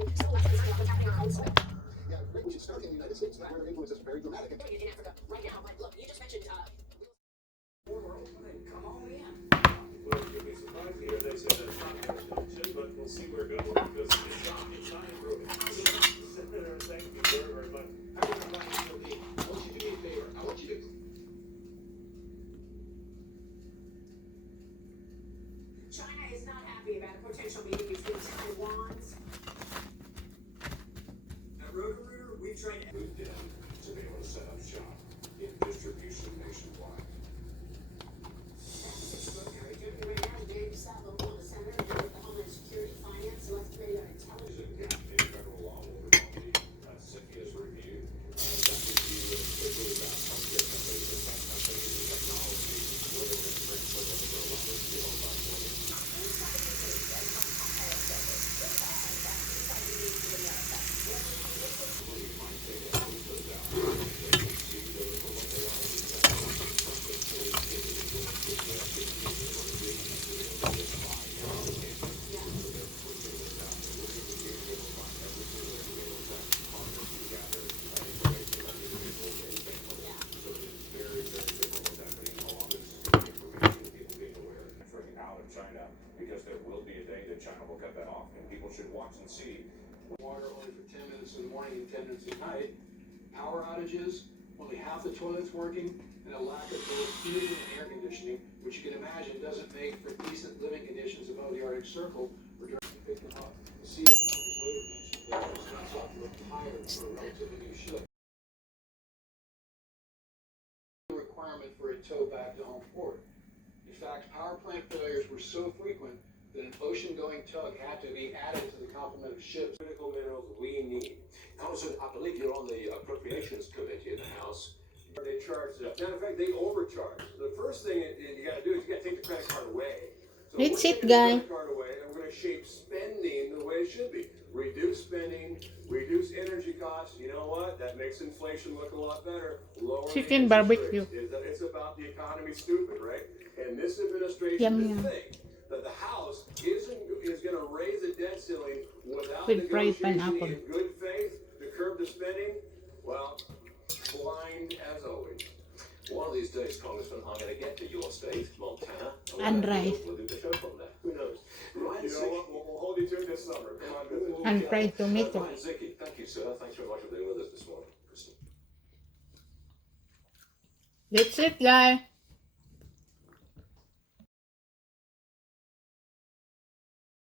We should start in the United States, where their influence is very dramatic. In Africa right now, but look, you just mentioned. Come on in. Well, you'd be surprised to hear they say that's not their intention, but we'll see where it goes because it's not improving. Senator, thank you very, very much. I want you to do me a favor. I want you to. China is not happy about a potential meeting between Taiwan's. At Roto-Rooter, we've tried to Moved in to be able to set up shop in distribution nationwide. That's extraordinary. Joining me right now is beybs, the senator with the Homeland Security, Finance, Electric, and Intelligence. There's a gap in federal law over the CFIUS review. That review is strictly about healthcare companies and tech companies and technology, where they're going to bring some of the law to the whole platform. China, because there will be a day that China will cut that off, and people should watch and see. Water only for 10 minutes in the morning and 10 minutes at night. Power outages, only half the toilets working, and a lack of both heating and air conditioning, which you can imagine doesn't make for decent living conditions above the Arctic Circle. We're trying to pick them up. The sea officers later mentioned that it's not something to look tired for a relatively new ship. Requirement for a tow back to home port. In fact, power plant failures were so frequent that an ocean-going tug had to be added to the complement of ships. critical minerals we need. Congressman, I believe you're on the Appropriations Committee in the House. They charge, matter of fact, they overcharge. The first thing you got to do is you got to take the credit card away. So That's we're it, taking guy. the credit card away, and we're going to shape spending the way it should be. Reduce spending, reduce energy costs. You know what? That makes inflation look a lot better. Lower the Chicken interest barbecue. rates. It's about the economy, stupid, right? And this administration Yum, is yum. think that the House is going to raise the debt ceiling without With fried negotiation pineapple. in good faith to curb the spending. Well, blind as always. One of these days, Congressman, I'm going to get to your state, Montana, And rice. We'll do the show from there. Who knows? Ryan You know Zicky. what? We'll hold you to it this summer. Come on, visit. And fried tomato. Ryan Zicky, thank you, sir. Thanks very much for being with us this morning. Kristen. That's it, guys.